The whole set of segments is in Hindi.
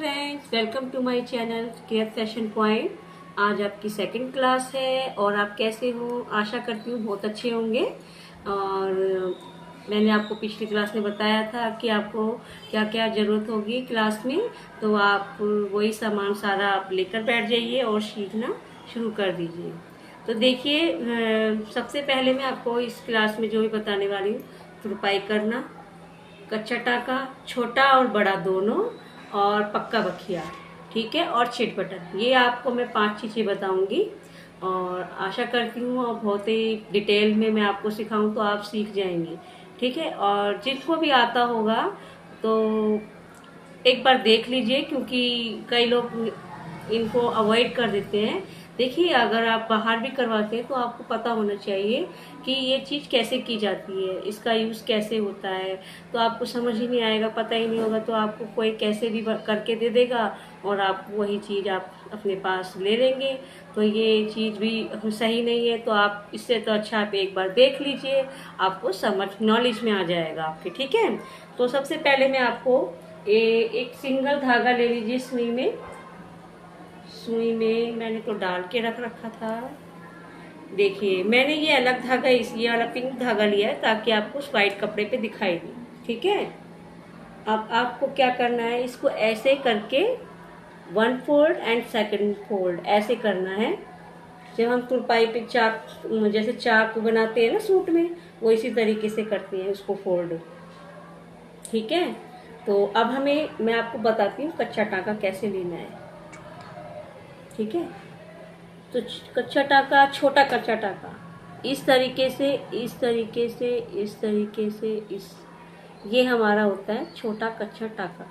Friends, welcome to my channel care fashion point. आज आपकी सेकंड क्लास है और आप कैसे हो? आशा करती हूँ बहुत अच्छे होंगे। और मैंने आपको पिछली क्लास में बताया था कि आपको क्या क्या ज़रूरत होगी क्लास में, तो आप वही सामान सारा आप लेकर बैठ जाइए और सीखना शुरू कर दीजिए। तो देखिए, सबसे पहले मैं आपको इस क्लास में जो भी बताने वाली हूँ, तुरपाई करना, कच्चा टाका छोटा और बड़ा दोनों, और पक्का बखिया, ठीक है, और चिट बटन। ये आपको मैं 5 चीज़ें बताऊंगी और आशा करती हूँ और बहुत ही डिटेल में मैं आपको सिखाऊं तो आप सीख जाएंगे, ठीक है। और जिनको भी आता होगा तो एक बार देख लीजिए, क्योंकि कई लोग इनको अवॉइड कर देते हैं। देखिए, अगर आप बाहर भी करवाते हैं तो आपको पता होना चाहिए कि ये चीज़ कैसे की जाती है, इसका यूज़ कैसे होता है। तो आपको समझ ही नहीं आएगा, पता ही नहीं होगा, तो आपको कोई कैसे भी करके दे देगा और आप वही चीज़ आप अपने पास ले लेंगे। तो ये चीज़ भी सही नहीं है। तो आप इससे तो अच्छा आप एक बार देख लीजिए, आपको समझ नॉलेज में आ जाएगा आपके, ठीक है। तो सबसे पहले मैं आपको एक सिंगल धागा ले लीजिए। सुई में मैंने तो डाल के रख रखा था। देखिए, मैंने ये अलग धागा, ये वाला पिंक धागा लिया है ताकि आपको उस व्हाइट कपड़े पे दिखाई दे, ठीक है। अब आपको क्या करना है, इसको ऐसे करके 1 फोल्ड एंड सेकंड फोल्ड ऐसे करना है। जब हम तुरपाई पे चाक, जैसे चाक बनाते हैं ना सूट में, वो इसी तरीके से करते हैं उसको फोल्ड, ठीक है। तो अब मैं आपको बताती हूँ कच्चा टाका कैसे लेना है, ठीक है। तो कच्चा टाका, छोटा कच्चा टाका, इस तरीके से, इस तरीके से, इस तरीके से, ये हमारा होता है छोटा कच्चा टाका।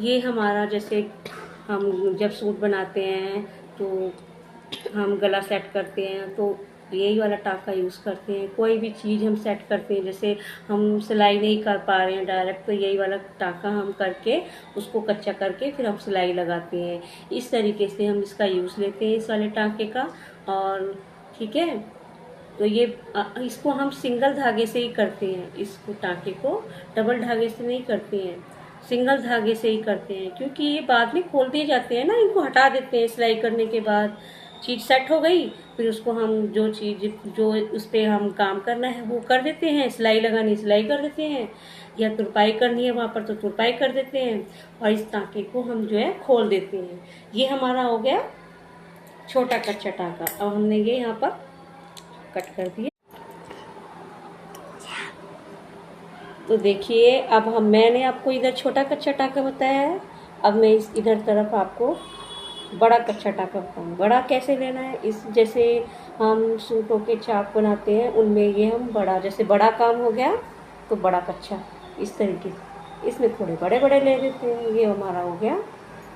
ये हमारा, जैसे हम जब सूट बनाते हैं तो हम गला सेट करते हैं तो यही वाला टाका यूज़ करते हैं। कोई भी चीज़ हम सेट करते हैं, जैसे हम सिलाई नहीं कर पा रहे हैं डायरेक्ट, तो यही वाला टाका हम करके उसको कच्चा करके फिर हम सिलाई लगाते हैं। इस तरीके से हम इसका यूज़ लेते हैं, इस वाले टाके का। और ठीक है, तो ये इसको हम सिंगल धागे से ही करते हैं, इसको टाके को डबल धागे से नहीं करते हैं, सिंगल धागे से ही करते हैं। क्योंकि ये बाद में खोल दिए जाते हैं ना, इनको हटा देते हैं सिलाई करने के बाद। चीज़ सेट हो गई, फिर उसको हम जो चीज़ जो उस पर हम काम करना है वो कर देते हैं, सिलाई लगानी सिलाई कर देते हैं, या तुरपाई करनी है वहाँ पर तो तुरपाई कर देते हैं, और इस टाके को हम जो है खोल देते हैं। ये हमारा हो गया छोटा कच्चा टाका। अब हमने ये यहाँ पर कट कर दिया। तो देखिए, अब मैंने आपको इधर छोटा कच्चा टाका बताया है, अब मैं इस इधर तरफ आपको बड़ा कच्चा टाका बताऊँ। बड़ा कैसे लेना है, इस जैसे हम सूटों के चाक बनाते हैं उनमें ये हम बड़ा, जैसे बड़ा काम हो गया तो बड़ा कच्चा, इस तरीके से इसमें थोड़े बड़े बड़े ले लेते हैं। ये हमारा हो गया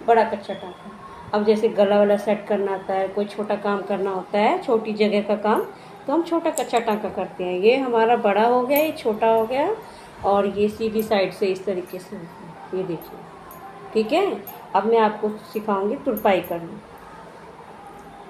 बड़ा कच्चा टाका। अब जैसे गला वाला सेट करना आता है, कोई छोटा काम करना होता है, छोटी जगह का काम, तो हम छोटा कच्चा टाका करते हैं। ये हमारा बड़ा हो गया, ये छोटा हो गया, और ये सीधी साइड से इस तरीके से, ये देखिए, ठीक है। अब मैं आपको सिखाऊंगी तुरपाई करना।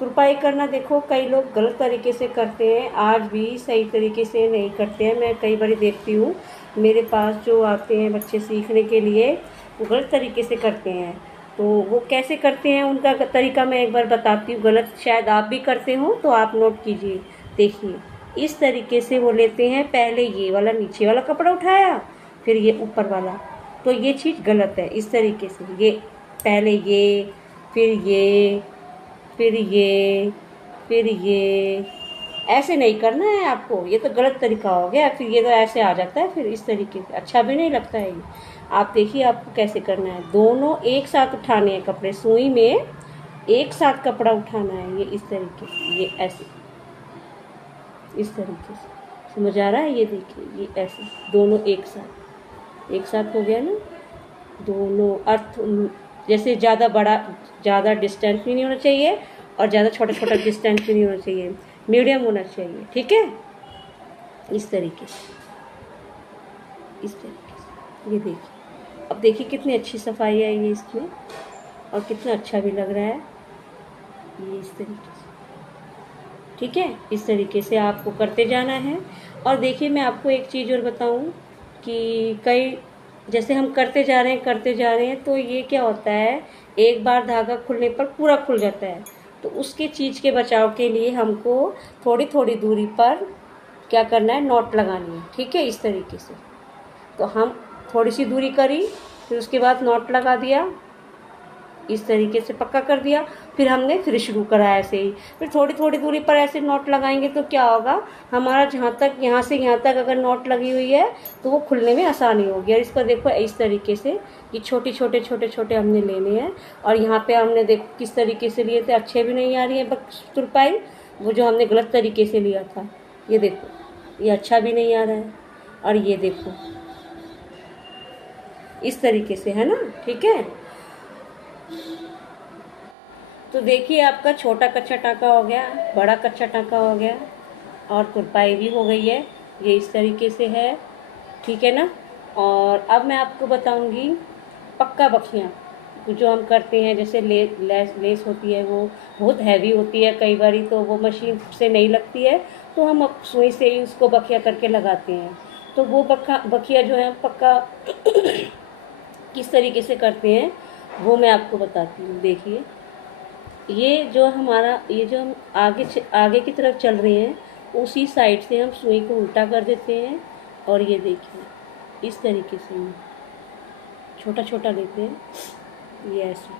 तुरपाई करना, देखो कई लोग गलत तरीके से करते हैं, आज भी सही तरीके से नहीं करते हैं। मैं कई बार देखती हूँ मेरे पास जो आते हैं बच्चे सीखने के लिए, वो गलत तरीके से करते हैं। तो वो कैसे करते हैं, उनका तरीका मैं एक बार बताती हूँ। गलत शायद आप भी करते हो तो आप नोट कीजिए। देखिए, इस तरीके से वो लेते हैं, पहले ये वाला नीचे वाला कपड़ा उठाया, फिर ये ऊपर वाला, तो ये चीज़ गलत है। इस तरीके से ये पहले ये, फिर ये, फिर ये, फिर ये, ऐसे नहीं करना है आपको, ये तो गलत तरीका हो गया। फिर ये तो ऐसे आ जाता है, फिर इस तरीके से अच्छा भी नहीं लगता है ये। आप देखिए आपको कैसे करना है, दोनों एक साथ उठाने हैं कपड़े, सुई में एक साथ कपड़ा उठाना है, ये इस तरीके से, ये ऐसे, इस तरीके से, समझ आ रहा है। ये देखिए, ये ऐसे दोनों एक साथ हो गया ना, दोनों अर्थ, जैसे ज़्यादा बड़ा, ज़्यादा डिस्टेंस भी नहीं होना चाहिए और ज़्यादा छोटा छोटा डिस्टेंस भी नहीं होना चाहिए, मीडियम होना चाहिए, ठीक है। इस तरीके से, इस तरीके से, ये देखिए। अब देखिए कितनी अच्छी सफाई है ये इसमें, और कितना अच्छा भी लग रहा है ये, इस तरीके से, ठीक है। इस तरीके से आपको करते जाना है। और देखिए, मैं आपको एक चीज़ और बताऊं कि कई जैसे हम करते जा रहे हैं, तो ये क्या होता है, एक बार धागा खुलने पर पूरा खुल जाता है। तो उसके चीज़ के बचाव के लिए हमको थोड़ी थोड़ी दूरी पर क्या करना है, नॉट लगानी है। ठीक है, इस तरीके से। तो हम थोड़ी सी दूरी करी, फिर उसके बाद नॉट लगा दिया, इस तरीके से पक्का कर दिया। फिर हमने फिर शुरू करा ऐसे ही। फिर थोड़ी थोड़ी दूरी पर ऐसे नॉट लगाएंगे तो क्या होगा, हमारा जहाँ तक, यहाँ से यहाँ तक अगर नॉट लगी हुई है तो वो खुलने में आसानी होगी। और इसको देखो इस तरीके से, ये छोटे छोटे छोटे छोटे हमने लेने हैं। और यहाँ पे हमने देखो किस तरीके से लिए थे, अच्छे भी नहीं आ रही है तुरपाई, वो जो हमने गलत तरीके से लिया था। ये देखो, ये अच्छा भी नहीं आ रहा है। और ये देखो इस तरीके से, है ना। ठीक है, तो देखिए आपका छोटा कच्चा टाँका हो गया, बड़ा कच्चा टाँका हो गया, और तुरपाई भी हो गई है। ये इस तरीके से है, ठीक है ना। और अब मैं आपको बताऊंगी पक्का बखियाँ, जो हम करते हैं। जैसे लेस होती है, वो बहुत हैवी होती है, कई बारी तो वो मशीन से नहीं लगती है, तो हम सुई से ही उसको बखिया करके लगाते हैं। तो वो बखिया जो है पक्का किस तरीके से करते हैं वो मैं आपको बताती हूँ। देखिए, ये जो हम आगे की तरफ चल रहे हैं, उसी साइड से हम सुई को उल्टा कर देते हैं। और ये देखिए इस तरीके से हम छोटा छोटा लेते हैं, ये ऐसे।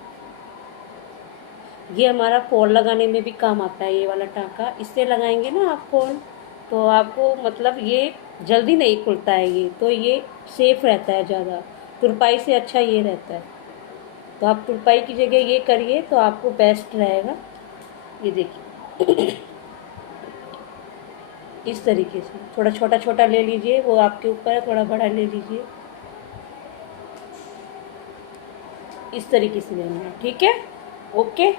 ये हमारा फॉल लगाने में भी काम आता है, ये वाला टाँका। इससे लगाएंगे ना आप फॉल, तो आपको मतलब ये जल्दी नहीं खुलता है, ये तो ये सेफ रहता है ज़्यादा। तुरपाई से अच्छा ये रहता है। तो आप तुरपाई की जगह ये करिए तो आपको बेस्ट रहेगा। ये देखिए इस तरीके से थोड़ा छोटा छोटा ले लीजिए, वो आपके ऊपर है, थोड़ा बड़ा ले लीजिए, इस तरीके से लेना है। ठीक है, ओके।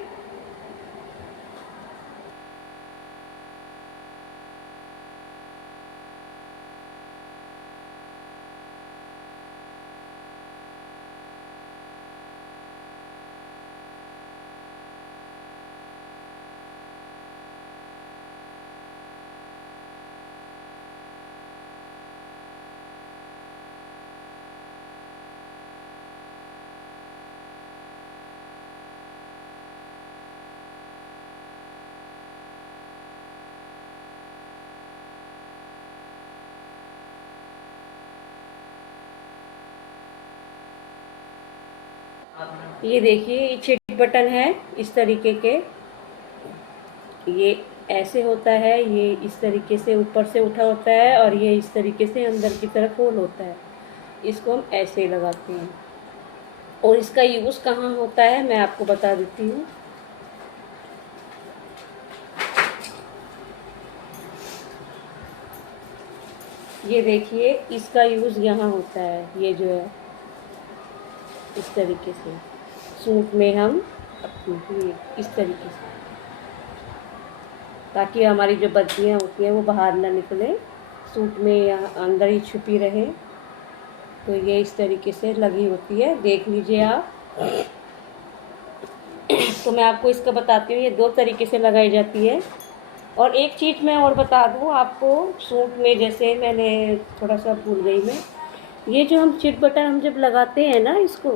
ये देखिए, ये चिट बटन है इस तरीके के, ये ऐसे होता है, ये इस तरीके से ऊपर से उठा होता है, और ये इस तरीके से अंदर की तरफ होल होता है। इसको हम ऐसे ही लगाते हैं। और इसका यूज़ कहाँ होता है मैं आपको बता देती हूँ। ये देखिए, इसका यूज़ यहाँ होता है, ये जो है इस तरीके से सूट में हम ये इस तरीके से, ताकि हमारी जो बत्तियाँ होती हैं वो बाहर ना निकले, सूट में यहाँ अंदर ही छुपी रहे। तो ये इस तरीके से लगी होती है, देख लीजिए आप। तो मैं आपको इसका बताती हूँ, ये दो तरीके से लगाई जाती है। और एक चीज़ मैं और बता दूँ आपको, सूट में जैसे मैंने थोड़ा सा भूल गई मैं, ये जो हम चिट बटन हम जब लगाते हैं ना इसको,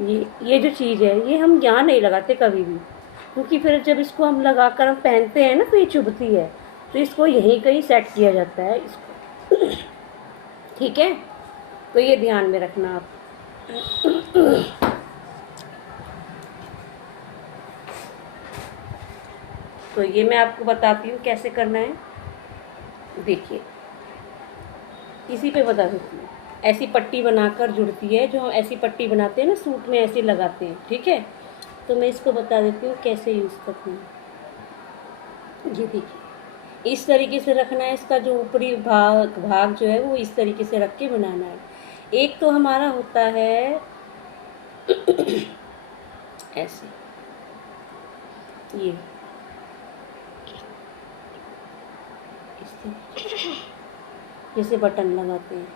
ये जो चीज़ है ये हम यहाँ नहीं लगाते कभी भी, क्योंकि फिर जब इसको हम लगा कर हम पहनते हैं ना तो ये चुभती है। तो इसको यहीं कहीं सेट किया जाता है इसको। ठीक है, तो ये ध्यान में रखना आप। तो ये मैं आपको बताती हूँ कैसे करना है। देखिए, इसी पे बता देती हूँ। ऐसी पट्टी बनाकर जुड़ती है, जो हम ऐसी पट्टी बनाते हैं ना सूट में, ऐसे लगाते हैं। ठीक है, तो मैं इसको बता देती हूँ कैसे यूज़ करती हूँ। ये देखिए, इस तरीके से रखना है, इसका जो ऊपरी भाग जो है वो इस तरीके से रख के बनाना है। एक तो हमारा होता है ऐसे, ये इस तरीके, जैसे बटन लगाते हैं,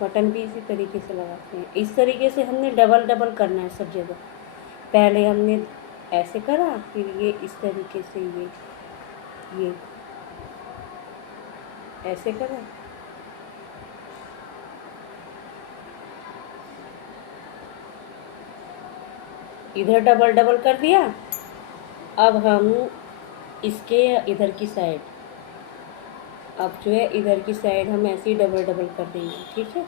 बटन भी इसी तरीके से लगाते हैं। इस तरीके से हमने डबल डबल करना है सब जगह। पहले हमने ऐसे करा, फिर ये इस तरीके से, ये ऐसे करा, इधर डबल डबल कर दिया। अब हम इसके इधर की साइड, अब जो है इधर की साइड हम ऐसे ही डबल डबल कर देंगे, ठीक है।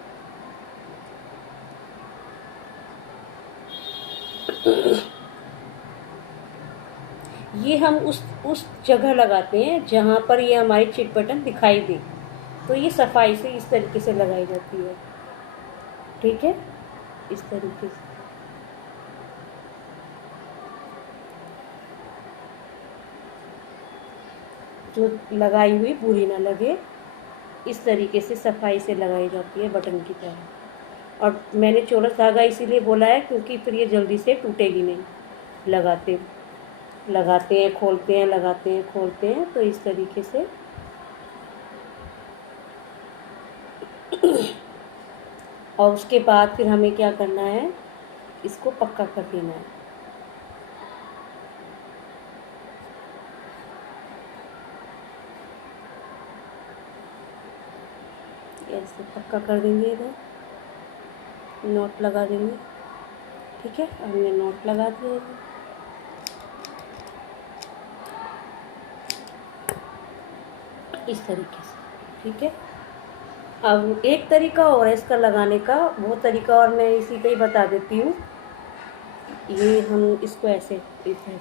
ये हम उस जगह लगाते हैं जहाँ पर ये हमारी चिट बटन दिखाई दे, तो ये सफाई से इस तरीके से लगाई जाती है, ठीक है, इस तरीके से। जो लगाई हुई बुरी ना लगे, इस तरीके से सफाई से लगाई जाती है बटन की तरह। और मैंने चौरस धागा इसीलिए बोला है क्योंकि फिर ये जल्दी से टूटेगी नहीं। लगाते लगाते हैं, खोलते हैं, लगाते हैं, खोलते हैं, तो इस तरीके से। और उसके बाद फिर हमें क्या करना है, इसको पक्का कर देना है। ऐसे पक्का कर देंगे, इधर नॉट लगा देंगे, ठीक है। हमने नॉट लगा दिया इधर। इस तरीके से, ठीक है। अब एक तरीका और है इसका लगाने का, वो तरीका और मैं इसी पे ही बता देती हूँ। ये हम इसको ऐसे, इधर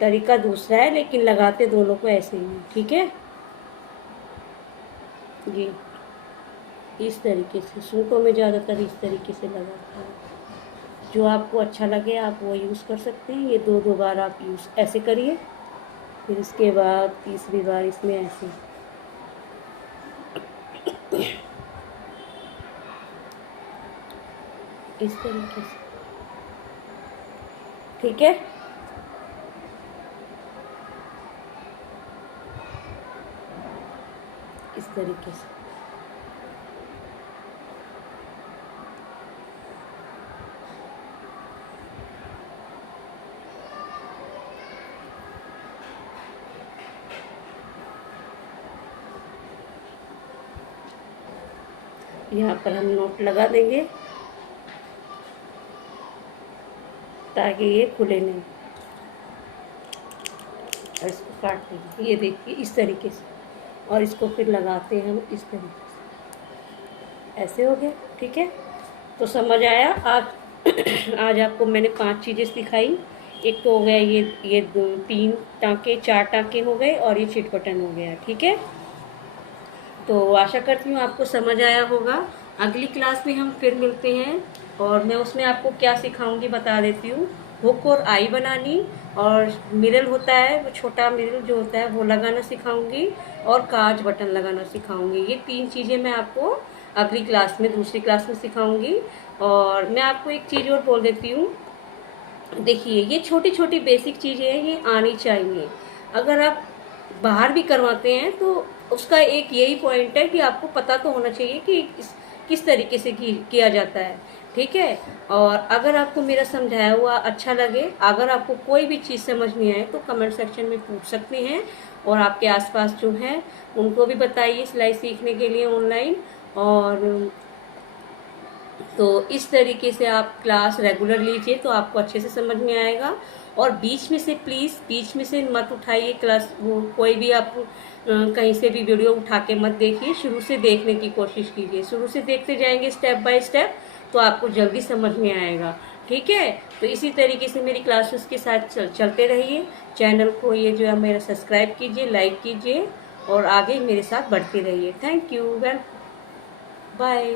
तरीका दूसरा है लेकिन लगाते दोनों को ऐसे ही हैं, ठीक है। ये इस तरीके से सूटों में ज़्यादातर इस तरीके से लगाते हैं। जो आपको अच्छा लगे आप वो यूज़ कर सकते हैं। ये दो बार आप यूज़ ऐसे करिए, फिर इसके बाद तीसरी बार इसमें ऐसे, इस तरीके से, ठीक है। इस तरीके से यहाँ पर हम नोट लगा देंगे ताकि ये खुले नहीं। और इसको काट देंगे, ये देखिए इस तरीके से। और इसको फिर लगाते हैं हम इस तरीके से, ऐसे हो गया, ठीक है। तो समझ आया आज आज आपको मैंने 5 चीज़ें सिखाई। एक तो हो गया ये 3 टाँके, 4 टाँके हो गए, और ये चिट बटन हो गया, ठीक है। तो आशा करती हूँ आपको समझ आया होगा। अगली क्लास में हम फिर मिलते हैं, और मैं उसमें आपको क्या सिखाऊंगी बता देती हूँ। हुक और आई बनानी, और मिरर होता है वो छोटा मिरर जो होता है वो लगाना सिखाऊंगी, और काज बटन लगाना सिखाऊंगी। ये 3 चीज़ें मैं आपको अगली क्लास में, दूसरी क्लास में सिखाऊंगी। और मैं आपको एक चीज़ और बोल देती हूँ, देखिए ये छोटी छोटी बेसिक चीज़ें हैं, ये आनी चाहिए। अगर आप बाहर भी करवाते हैं तो उसका एक यही पॉइंट है कि आपको पता तो होना चाहिए कि किस तरीके से किया जाता है, ठीक है। और अगर आपको मेरा समझाया हुआ अच्छा लगे, अगर आपको कोई भी चीज़ समझ नहीं आए तो कमेंट सेक्शन में पूछ सकते हैं। और आपके आसपास जो हैं उनको भी बताइए सिलाई सीखने के लिए ऑनलाइन। और तो इस तरीके से आप क्लास रेगुलर लीजिए तो आपको अच्छे से समझ में आएगा। और बीच में से प्लीज़, बीच में से मत उठाइए क्लास, वो कोई भी आप कहीं से भी वीडियो उठा के मत देखिए। शुरू से देखने की कोशिश कीजिए, शुरू से देखते जाएंगे स्टेप बाय स्टेप तो आपको जल्दी समझ में आएगा, ठीक है। तो इसी तरीके से मेरी क्लासेस के साथ चलते रहिए। चैनल को ये जो है मेरा सब्सक्राइब कीजिए, लाइक कीजिए, और आगे मेरे साथ बढ़ते रहिए। Thank you, well bye.